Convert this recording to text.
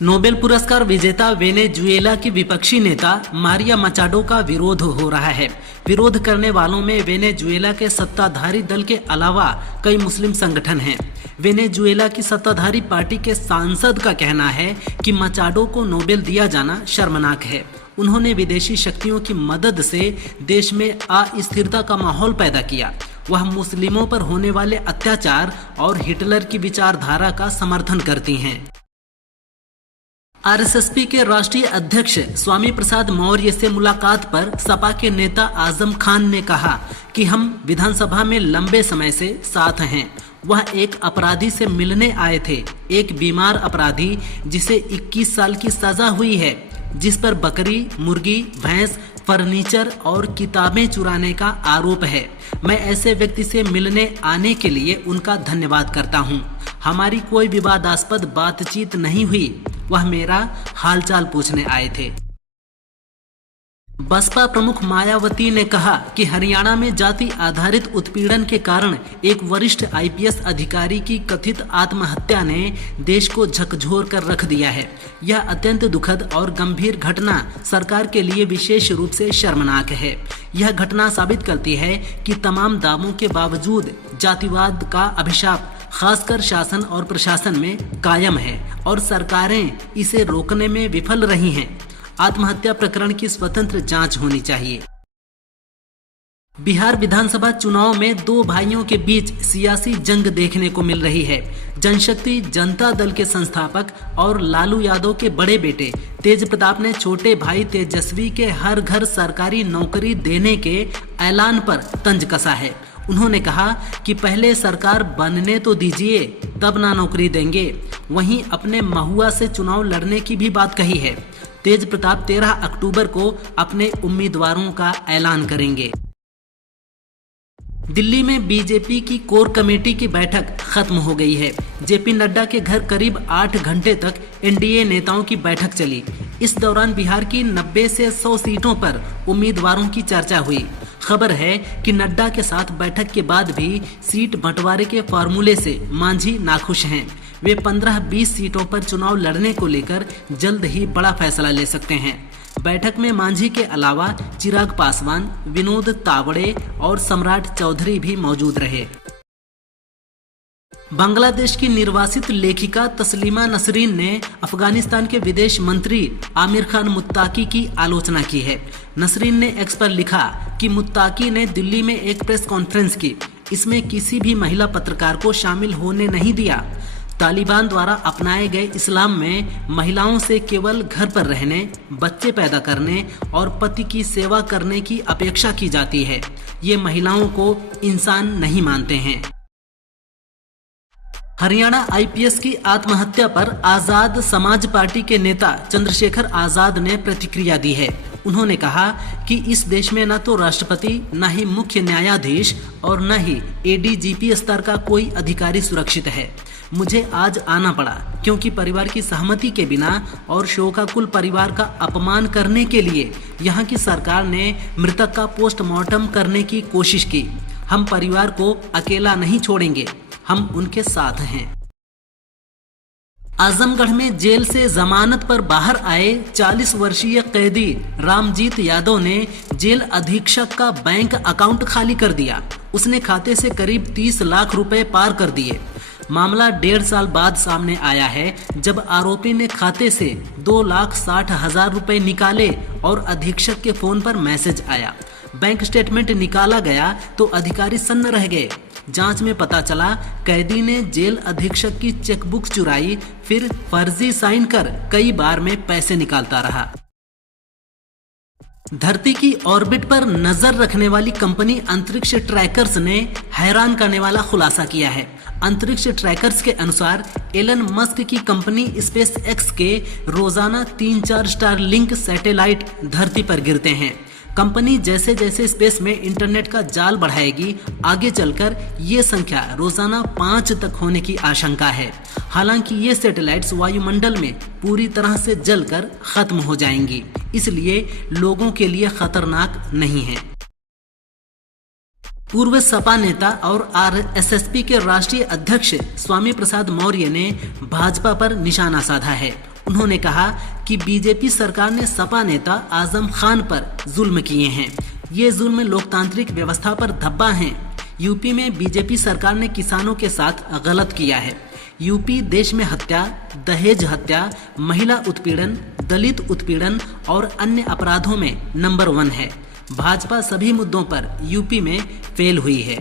Nobel पुरस्कार विजेता Venezuela की विपक्षी नेता मारिया मचाडो का विरोध हो रहा है। विरोध करने वालों में वेनेजुएला के सत्ताधारी दल के अलावा कई मुस्लिम संगठन हैं। वेनेजुएला की सत्ताधारी पार्टी के सांसद का कहना है कि मचाडो को नोबेल दिया जाना शर्मनाक है। उन्होंने विदेशी शक्तियों की मदद से देश में अस्थिरता का माहौल पैदा किया। वह मुस्लिमों पर होने वाले अत्याचार और हिटलर की विचारधारा का समर्थन करती हैं। आरएसएसपी के राष्ट्रीय अध्यक्ष स्वामी प्रसाद मौर्य से मुलाकात पर सपा के नेता आजम खान ने कहा कि हम विधानसभा में लंबे समय से साथ हैं। वह एक अपराधी से मिलने आए थे, एक बीमार अपराधी जिसे 21 साल की सजा हुई है, जिस पर बकरी, मुर्गी, भैंस, फर्नीचर और किताबें चुराने का आरोप है। मैं ऐसे व्यक्ति से मिलने आने के लिए उनका धन्यवाद करता हूं। हमारी कोई विवादास्पद बातचीत नहीं हुई। वह मेरा हालचाल पूछने आए थे। बसपा प्रमुख मायावती ने कहा कि हरियाणा में जाति आधारित उत्पीड़न के कारण एक वरिष्ठ आईपीएस अधिकारी की कथित आत्महत्या ने देश को झकझोर कर रख दिया है। यह अत्यंत दुखद और गंभीर घटना सरकार के लिए विशेष रूप से शर्मनाक है। यह घटना साबित करती है कि तमाम दावों के बावजूद जातिवाद का अभिशाप खासकर शासन और प्रशासन में कायम है और सरकारें इसे रोकने में विफल रही हैं। आत्महत्या प्रकरण की स्वतंत्र जांच होनी चाहिए। बिहार विधानसभा चुनाव में दो भाइयों के बीच सियासी जंग देखने को मिल रही है। जनशक्ति जनता दल के संस्थापक और लालू यादव के बड़े बेटे तेज प्रताप ने छोटे भाई तेजस्वी के हर घर सरकारी नौकरी देने के ऐलान पर तंज कसा है। उन्होंने कहा कि पहले सरकार बनने तो दीजिए, तब ना नौकरी देंगे। वहीं अपने महुआ से चुनाव लड़ने की भी बात कही है। तेज प्रताप 13 अक्टूबर को अपने उम्मीदवारों का ऐलान करेंगे। दिल्ली में बीजेपी की कोर कमेटी की बैठक खत्म हो गई है। जेपी नड्डा के घर करीब 8 घंटे तक एनडीए नेताओं की बैठक चली। इस दौरान बिहार की 90 से 100 सीटों पर उम्मीदवारों की चर्चा हुई। खबर है कि नड्डा के साथ बैठक के बाद भी सीट बंटवारे के फॉर्मूले से मांझी नाखुश हैं। वे 15-20 सीटों पर चुनाव लड़ने को लेकर जल्द ही बड़ा फैसला ले सकते हैं। बैठक में मांझी के अलावा चिराग पासवान, विनोद तावड़े और सम्राट चौधरी भी मौजूद रहे। बांग्लादेश की निर्वासित लेखिका तस्लीमा नसरीन ने अफगानिस्तान के विदेश मंत्री आमिर खान मुत्ताकी की आलोचना की है। नसरीन ने एक्स पर लिखा कि मुत्ताकी ने दिल्ली में एक प्रेस कॉन्फ्रेंस की। इसमें किसी भी महिला पत्रकार को शामिल होने नहीं दिया। तालिबान द्वारा अपनाए गए इस्लाम में महिलाओं से केवल घर पर रहने, बच्चे पैदा करने और पति की सेवा करने की अपेक्षा की जाती है। ये महिलाओं को इंसान नहीं मानते हैं। हरियाणा आईपीएस की आत्महत्या पर आजाद समाज पार्टी के नेता चंद्रशेखर आजाद ने प्रतिक्रिया दी है। उन्होंने कहा कि इस देश में न तो राष्ट्रपति, न ही मुख्य न्यायाधीश और न ही एडीजीपी स्तर का कोई अधिकारी सुरक्षित है। मुझे आज आना पड़ा क्योंकि परिवार की सहमति के बिना और शोकाकुल परिवार का अपमान करने के लिए यहाँ की सरकार ने मृतक का पोस्टमार्टम करने की कोशिश की। हम परिवार को अकेला नहीं छोड़ेंगे, हम उनके साथ हैं। आजमगढ़ में जेल से जमानत पर बाहर आए 40 वर्षीय कैदी रामजीत यादव ने जेल अधीक्षक का बैंक अकाउंट खाली कर दिया। उसने खाते से करीब 30 लाख रुपए पार कर दिए। मामला 1.5 साल बाद सामने आया है, जब आरोपी ने खाते से 2,60,000 रुपए निकाले और अधीक्षक के फोन पर मैसेज आया। बैंक स्टेटमेंट निकाला गया तो अधिकारी सन्न रह गए। जांच में पता चला कैदी ने जेल अधीक्षक की चेकबुक चुराई, फिर फर्जी साइन कर कई बार में पैसे निकालता रहा। धरती की ऑर्बिट पर नजर रखने वाली कंपनी अंतरिक्ष ट्रैकर्स ने हैरान करने वाला खुलासा किया है। अंतरिक्ष ट्रैकर्स के अनुसार एलन मस्क की कंपनी स्पेस एक्स के रोजाना 3-4 स्टारलिंक सैटेलाइट धरती पर गिरते हैं। कंपनी जैसे जैसे स्पेस में इंटरनेट का जाल बढ़ाएगी, आगे चलकर ये संख्या रोजाना 5 तक होने की आशंका है। हालांकि ये सैटेलाइट्स वायुमंडल में पूरी तरह से जलकर खत्म हो जाएंगी, इसलिए लोगों के लिए खतरनाक नहीं है। पूर्व सपा नेता और आरएसएसपी के राष्ट्रीय अध्यक्ष स्वामी प्रसाद मौर्य ने भाजपा पर निशाना साधा है। उन्होंने कहा कि बीजेपी सरकार ने सपा नेता आजम खान पर जुल्म किए हैं। ये जुल्म लोकतांत्रिक व्यवस्था पर धब्बा हैं। यूपी में बीजेपी सरकार ने किसानों के साथ गलत किया है। यूपी देश में हत्या, दहेज हत्या, महिला उत्पीड़न, दलित उत्पीड़न और अन्य अपराधों में नंबर 1 है। भाजपा सभी मुद्दों पर यूपी में फेल हुई है।